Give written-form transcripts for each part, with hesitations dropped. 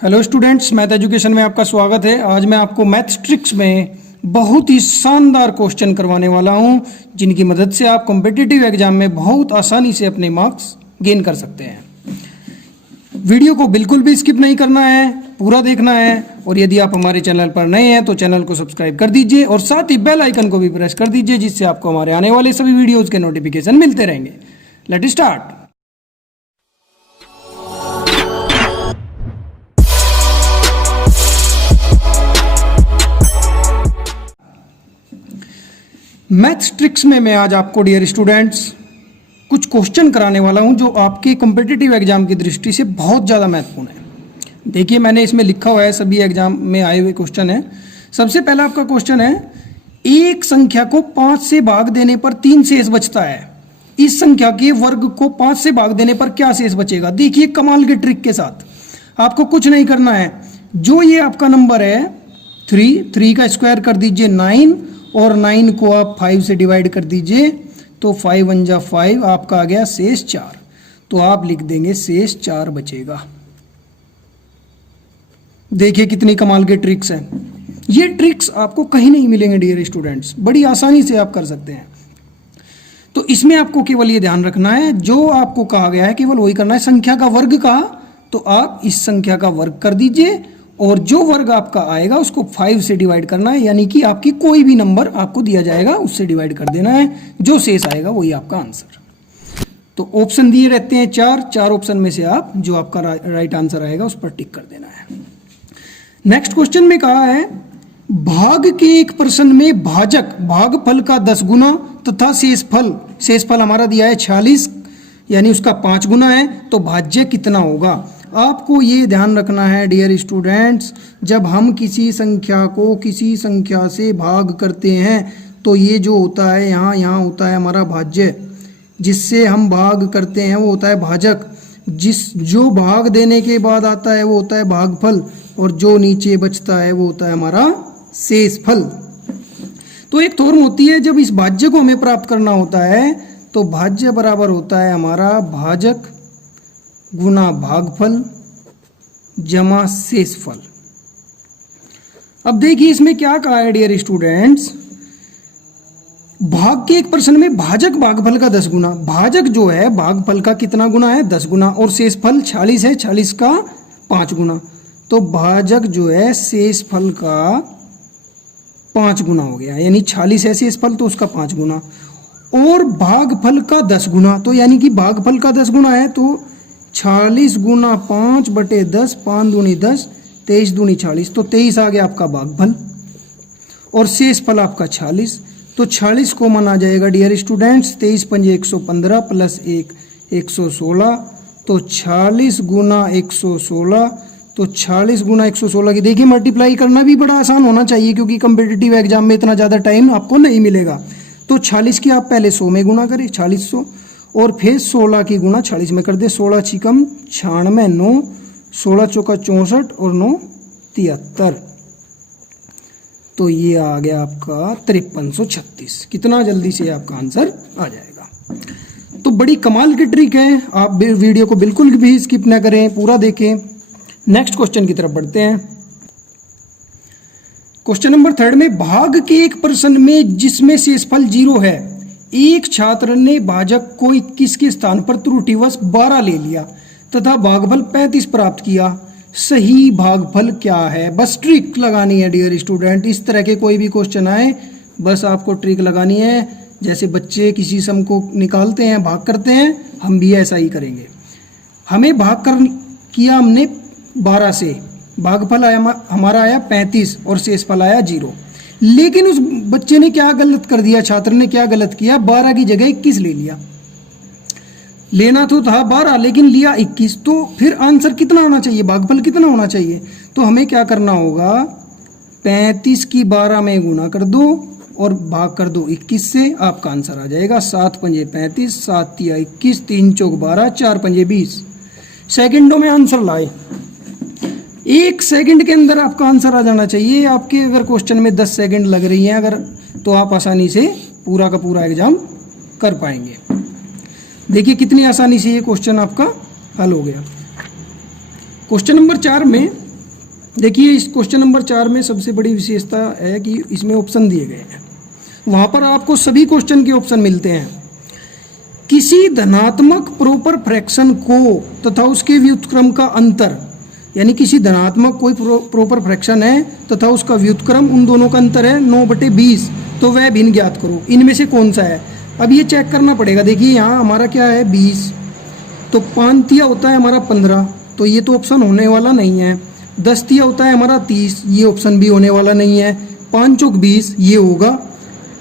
Hello students, math education में आपका स्वागत है। आज मैं आपको मैथ्स ट्रिक्स में बहुत ही शानदार क्वेश्चन करवाने वाला हूं, जिनकी मदद से आप कॉम्पिटिटिव एग्जाम में बहुत आसानी से अपने मार्क्स गेन कर सकते हैं। वीडियो को बिल्कुल भी स्किप नहीं करना है, पूरा देखना है। और यदि आप हमारे चैनल पर नए हैं तो चैनल को सब्सक्राइब कर दीजिए और साथ ही बेल आइकन को भी प्रेस कर दीजिए, जिससे आपको हमारे आने वाले सभी वीडियोज़ के नोटिफिकेशन मिलते रहेंगे। Let start. मैथ्स ट्रिक्स में मैं आज आपको डियर स्टूडेंट्स कुछ क्वेश्चन कराने वाला हूं, जो आपके कॉम्पिटिटिव एग्जाम की दृष्टि से बहुत ज़्यादा महत्वपूर्ण है। देखिए, मैंने इसमें लिखा हुआ है, सभी एग्जाम में आए हुए क्वेश्चन है। सबसे पहला आपका क्वेश्चन है, एक संख्या को 5 से भाग देने पर 3 शेष बचता है। इस संख्या के वर्ग को 5 से भाग देने पर क्या शेष बचेगा? देखिए, कमाल के ट्रिक के साथ आपको कुछ नहीं करना है। जो ये आपका नंबर है 3 का स्क्वायर कर दीजिए 9, और 9 को आप 5 से डिवाइड कर दीजिए, तो 5 1 जा 5, आपका आ गया शेष 4। तो आप लिख देंगे शेष 4 बचेगा। देखिए कितनी कमाल के ट्रिक्स हैं। ये ट्रिक्स आपको कहीं नहीं मिलेंगे डियर स्टूडेंट्स, बड़ी आसानी से आप कर सकते हैं। तो इसमें आपको केवल ये ध्यान रखना है, जो आपको कहा गया है केवल वही करना है। संख्या का वर्ग कहा तो आप इस संख्या का वर्ग कर दीजिए, और जो वर्ग आपका आएगा उसको 5 से डिवाइड करना है, यानी कि आपकी कोई भी नंबर आपको दिया जाएगा उससे डिवाइड कर देना है। जो शेष आएगा वही आपका आंसर। तो ऑप्शन दिए रहते हैं 4 ऑप्शन में से आप जो आपका राइट आंसर आएगा उस पर टिक कर देना है। नेक्स्ट क्वेश्चन में कहा है, भाग के एक प्रश्न में भाजक भागफल का 10 गुना तथा शेषफल हमारा दिया है 46, यानी उसका 5 गुना है, तो भाज्य कितना होगा? आपको ये ध्यान रखना है डियर स्टूडेंट्स, जब हम किसी संख्या को किसी संख्या से भाग करते हैं तो ये जो होता है यहाँ होता है हमारा भाज्य, जिससे हम भाग करते हैं वो होता है भाजक, जो भाग देने के बाद आता है वो होता है भागफल, और जो नीचे बचता है वो होता है हमारा शेषफल। तो एक फॉर्म होती है, जब इस भाज्य को हमें प्राप्त करना होता है तो भाज्य बराबर होता है हमारा भाजक गुना भागफल जमा शेषफल। अब देखिए इसमें क्या कहा है डियर स्टूडेंट्स, भाग के एक प्रश्न में भाजक भागफल का 10 गुना, भाजक जो है भागफल का कितना गुना है? 10 गुना, और शेषफल 46 है, 46 का 5 गुना, तो भाजक जो है शेषफल का 5 गुना हो गया, यानी 46 है शेषफल तो उसका 5 गुना, और भागफल का 10 गुना, तो यानी कि भागफल का 10 गुना है तो 46 गुना 5 बटे 10, 5 दूनी 10, 23 दूनी 40, तो 23 आ गया आपका भागफल, और शेषफल आपका 46, तो 46 को माना जाएगा डियर स्टूडेंट्स, 23 पंजे 115 प्लस 1 116, तो 46 गुना 116, तो 46 गुना 116 की देखिए मल्टीप्लाई करना भी बड़ा आसान होना चाहिए, क्योंकि कम्पिटिटिव एग्जाम में इतना ज़्यादा टाइम आपको नहीं मिलेगा। तो 46 की आप पहले 100 में गुना करें, 4600, और फिर 16 की गुना 46 में कर दे, 16 छिकम 96, 9 16 चौका 64 और 9 73, तो ये आ गया आपका 5336। कितना जल्दी से आपका आंसर आ जाएगा। तो बड़ी कमाल की ट्रिक है, आप वीडियो को बिल्कुल भी स्किप ना करें, पूरा देखें। नेक्स्ट क्वेश्चन की तरफ बढ़ते हैं। क्वेश्चन नंबर 3 में, भाग के एक प्रश्न में जिसमें शेषफल 0 है, एक छात्र ने भाजक को 21 के स्थान पर त्रुटिवश 12 ले लिया तथा भागफल 35 प्राप्त किया। सही भागफल क्या है? बस ट्रिक लगानी है डियर स्टूडेंट। इस तरह के कोई भी क्वेश्चन आए बस आपको ट्रिक लगानी है। जैसे बच्चे किसी सम को निकालते हैं, भाग करते हैं, हम भी ऐसा ही करेंगे। हमें भाग कर किया हमने 12 से, भागफल आया हमारा आया 35 और शेषफल आया 0। लेकिन उस बच्चे ने क्या गलत कर दिया, छात्र ने क्या गलत किया, 12 की जगह 21 ले लिया। लेना तो था 12 लेकिन लिया 21, तो फिर आंसर कितना होना चाहिए, भागफल कितना होना चाहिए? तो हमें क्या करना होगा, 35 की 12 में गुना कर दो और भाग कर दो 21 से, आपका आंसर आ जाएगा 7 पंजे 35, 7 तिया 21, 3 चौक 12, 4 पंजे 20। सेकेंडों में आंसर लाए, 1 सेकंड के अंदर आपका आंसर आ जाना चाहिए। आपके अगर क्वेश्चन में 10 सेकंड लग रही हैं अगर, तो आप आसानी से पूरा का पूरा एग्जाम कर पाएंगे। देखिए कितनी आसानी से ये क्वेश्चन आपका हल हो गया। क्वेश्चन नंबर 4 में देखिए इस क्वेश्चन नंबर 4 में सबसे बड़ी विशेषता है कि इसमें ऑप्शन दिए गए हैं, वहाँ पर आपको सभी क्वेश्चन के ऑप्शन मिलते हैं। किसी धनात्मक प्रोपर फ्रैक्शन को तथा उसके व्युत्क्रम का अंतर, यानी किसी धनात्मक कोई प्रोपर फ्रैक्शन है तथा उसका व्युत्क्रम, उन दोनों का अंतर है 9/20, तो वह भिन्न ज्ञात करो, इनमें से कौन सा है। अब ये चेक करना पड़ेगा। देखिए यहाँ हमारा क्या है 20, तो 5 तिया होता है हमारा 15, तो ये तो ऑप्शन होने वाला नहीं है। 10 तिया होता है हमारा 30, ये ऑप्शन भी होने वाला नहीं है। 5 चौक 20 ये होगा,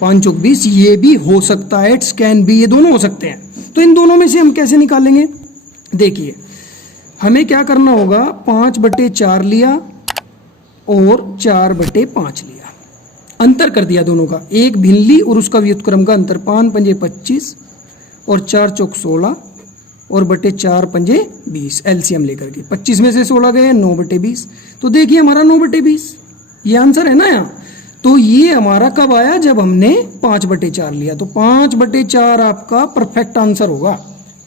5 चौक 20 ये भी हो सकता है, इट्स कैन बी, ये दोनों हो सकते हैं। तो इन दोनों में से हम कैसे निकालेंगे, देखिए हमें क्या करना होगा, 5/4 लिया और 4/5 लिया, अंतर कर दिया दोनों का, एक भिन्न ली और उसका व्युत्क्रम का अंतर, 5 पंजे 25 और 4 चौक 16 और बटे 4 पंजे 20, एलसीएम लेकर के 25 में से 16 गए 9/20, तो देखिए हमारा 9/20 ये आंसर है ना यहाँ। तो ये हमारा कब आया, जब हमने 5/4 लिया, तो 5/4 आपका परफेक्ट आंसर होगा।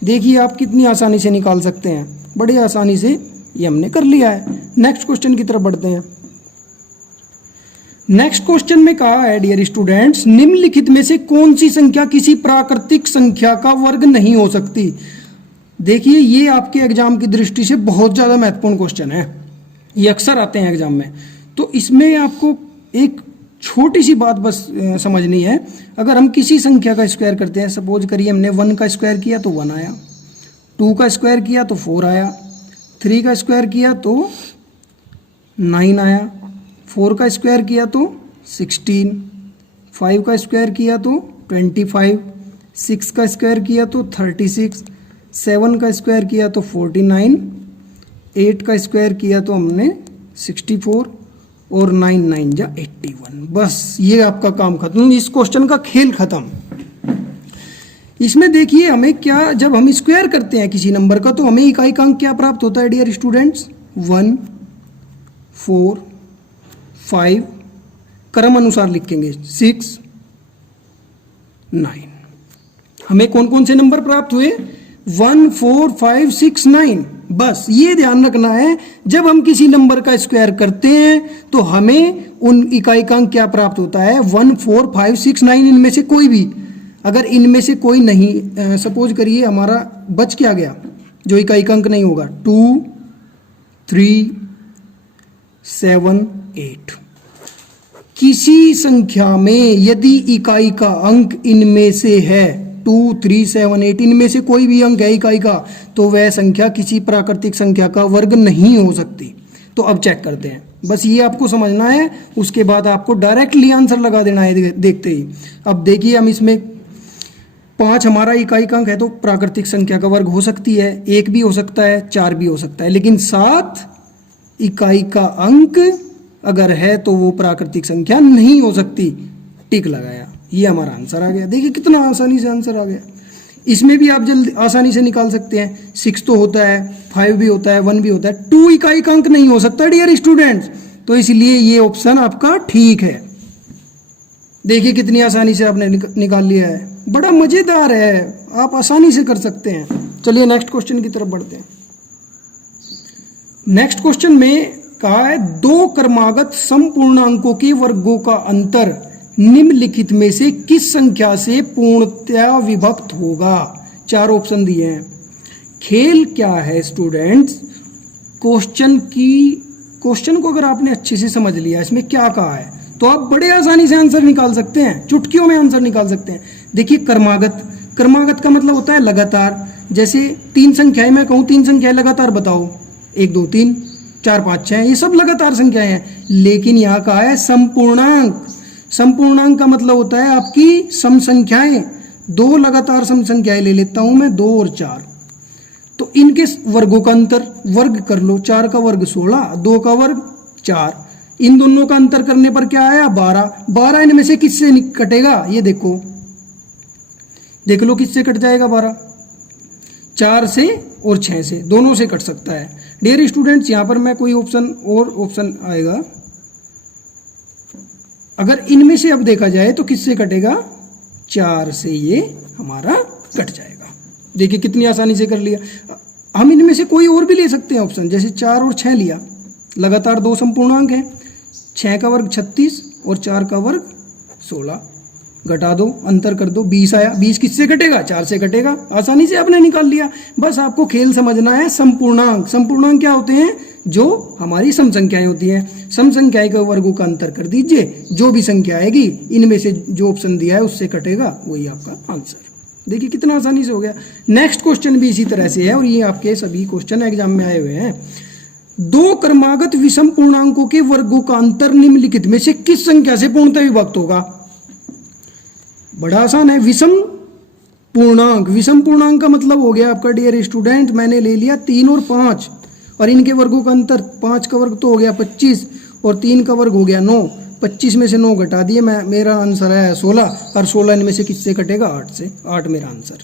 देखिए आप कितनी आसानी से निकाल सकते हैं, बड़ी आसानी से ये हमने कर लिया है। नेक्स्ट क्वेश्चन की तरफ बढ़ते हैं। नेक्स्ट क्वेश्चन में कहा है डियर स्टूडेंट्स, निम्नलिखित में से कौन सी संख्या किसी प्राकृतिक संख्या का वर्ग नहीं हो सकती। देखिए ये आपके एग्जाम की दृष्टि से बहुत ज्यादा महत्वपूर्ण क्वेश्चन है, ये अक्सर आते हैं एग्जाम में। तो इसमें आपको एक छोटी सी बात बस समझनी है। अगर हम किसी संख्या का स्क्वायर करते हैं, सपोज करिए हमने 1 का स्क्वायर किया तो 1 आया, 2 का स्क्वायर किया तो 4 आया, 3 का स्क्वायर किया तो 9 आया, 4 का स्क्वायर किया तो 16, 5 का स्क्वायर किया तो 25, 6 का स्क्वायर किया तो 36, 7 का स्क्वायर किया तो 49, 8 का स्क्वायर किया तो हमने 64 और 9 9 जा 81। बस ये आपका काम खत्म, इस क्वेश्चन का खेल खत्म। इसमें देखिए हमें क्या, जब हम स्क्वायर करते हैं किसी नंबर का तो हमें इकाई अंक क्या प्राप्त होता है डियर स्टूडेंट्स, 1 4 5, क्रम अनुसार लिखेंगे 6 9। हमें कौन कौन से नंबर प्राप्त हुए, 1 4 5 6 9। बस ये ध्यान रखना है, जब हम किसी नंबर का स्क्वायर करते हैं तो हमें उन इकाई अंक क्या प्राप्त होता है, 1 4 5 6 9, इनमें से कोई भी। अगर इनमें से कोई नहीं, सपोज करिए हमारा बच क्या गया जो इकाई अंक नहीं होगा, 2 3 7 8। किसी संख्या में यदि इकाई का अंक इनमें से है 2 3 7 8, इनमें से कोई भी अंक है इकाई का, तो वह संख्या किसी प्राकृतिक संख्या का वर्ग नहीं हो सकती। तो अब चेक करते हैं, बस ये आपको समझना है, उसके बाद आपको डायरेक्टली आंसर लगा देना है देखते ही। अब देखिए हम इसमें 5 हमारा इकाई का अंक है तो प्राकृतिक संख्या का वर्ग हो सकती है, 1 भी हो सकता है, 4 भी हो सकता है, लेकिन 7 इकाई का अंक अगर है तो वो प्राकृतिक संख्या नहीं हो सकती। टिक लगाया, ये हमारा आंसर आ गया। देखिए कितना आसानी से आंसर आ गया। इसमें भी आप जल्दी आसानी से निकाल सकते हैं, 6 तो होता है, 5 भी होता है, 1 भी होता है, 2 इकाई का अंक नहीं हो सकता डियर स्टूडेंट्स, तो इसलिए ये ऑप्शन आपका ठीक है। देखिए कितनी आसानी से आपने निकाल लिया है, बड़ा मजेदार है, आप आसानी से कर सकते हैं। चलिए नेक्स्ट क्वेश्चन की तरफ बढ़ते हैं। नेक्स्ट क्वेश्चन में कहा है, 2 क्रमागत समपूर्णांकों के वर्गों का अंतर निम्नलिखित में से किस संख्या से पूर्णतया विभक्त होगा। 4 ऑप्शन दिए हैं। खेल क्या है स्टूडेंट्स, क्वेश्चन को अगर आपने अच्छे से समझ लिया इसमें क्या कहा है तो आप बड़े आसानी से आंसर निकाल सकते हैं, चुटकियों में आंसर निकाल सकते हैं। देखिए क्रमागत का मतलब होता है लगातार। जैसे 3 संख्याएं मैं कहूँ 3 संख्याएं लगातार बताओ, 1 2 3 4 5 6, ये सब लगातार संख्याएं हैं। लेकिन यहाँ कहा है समपूर्णांक। समपूर्णांक का मतलब होता है आपकी सम संख्याएं। 2 लगातार सम संख्याएं ले लेता हूं मैं, 2 और 4, तो इनके वर्गों का अंतर वर्ग कर लो। 4 का वर्ग 16, 2 का वर्ग 4, इन दोनों का अंतर करने पर क्या आया 12। 12 इनमें से किससे कटेगा, ये देखो, देख लो किससे कट जाएगा 12, 4 से और 6 से, दोनों से कट सकता है। डियर स्टूडेंट्स यहाँ पर मैं कोई ऑप्शन आएगा, अगर इनमें से अब देखा जाए तो किससे कटेगा, 4 से ये हमारा कट जाएगा। देखिए कितनी आसानी से कर लिया। हम इनमें से कोई और भी ले सकते हैं ऑप्शन, जैसे 4 और 6 लिया, लगातार 2 संपूर्णांक हैं, 6 का वर्ग 36 और 4 का वर्ग 16, घटा दो, अंतर कर दो, 20 आया। 20 किससे कटेगा? 4 से कटेगा। आसानी से आपने निकाल लिया। बस आपको खेल समझना है संपूर्णांक। संपूर्णांक क्या होते हैं? जो हमारी सम संख्याएं होती हैं। सम संख्याएं के वर्गों का अंतर कर दीजिए, जो भी संख्या आएगी इनमें से जो ऑप्शन दिया है उससे कटेगा, वही आपका आंसर। देखिए कितना आसानी से हो गया। नेक्स्ट क्वेश्चन भी इसी तरह से है और ये आपके सभी क्वेश्चन एग्जाम में आए हुए हैं। 2 क्रमागत विषम पूर्णांकों के वर्गों का अंतर निम्नलिखित में से किस संख्या से पूर्णतः विभक्त होगा? बड़ा आसान है। विषम पूर्णांक, विषम पूर्णांक का मतलब हो गया आपका डियर स्टूडेंट, मैंने ले लिया 3 और 5 और इनके वर्गों का अंतर, 5 का वर्ग तो हो गया 25 और 3 का वर्ग हो गया 9। 25 में से 9 घटा दिए, मेरा आंसर है 16 और 16 इनमें से किससे कटेगा? 8 से। 8 मेरा आंसर।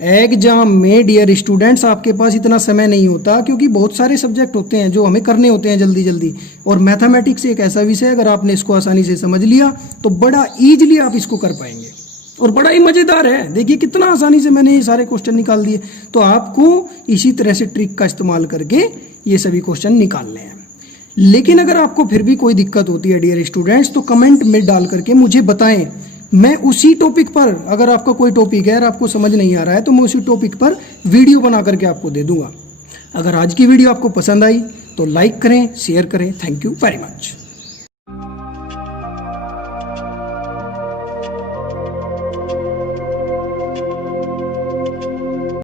एग्जाम में डियर स्टूडेंट्स आपके पास इतना समय नहीं होता क्योंकि बहुत सारे सब्जेक्ट होते हैं जो हमें करने होते हैं जल्दी जल्दी, और मैथमेटिक्स एक ऐसा विषय है अगर आपने इसको आसानी से समझ लिया तो बड़ा ईजिली आप इसको कर पाएंगे और बड़ा ही मज़ेदार है। देखिए कितना आसानी से मैंने ये सारे क्वेश्चन निकाल दिए। तो आपको इसी तरह से ट्रिक का इस्तेमाल करके ये सभी क्वेश्चन निकालने हैं। लेकिन अगर आपको फिर भी कोई दिक्कत होती है डियर स्टूडेंट्स तो कमेंट में डाल करके मुझे बताएं। मैं उसी टॉपिक पर, अगर आपका कोई टॉपिक है और आपको समझ नहीं आ रहा है तो मैं उसी टॉपिक पर वीडियो बना करके आपको दे दूंगा। अगर आज की वीडियो आपको पसंद आई तो लाइक करें, शेयर करें। Thank you very much.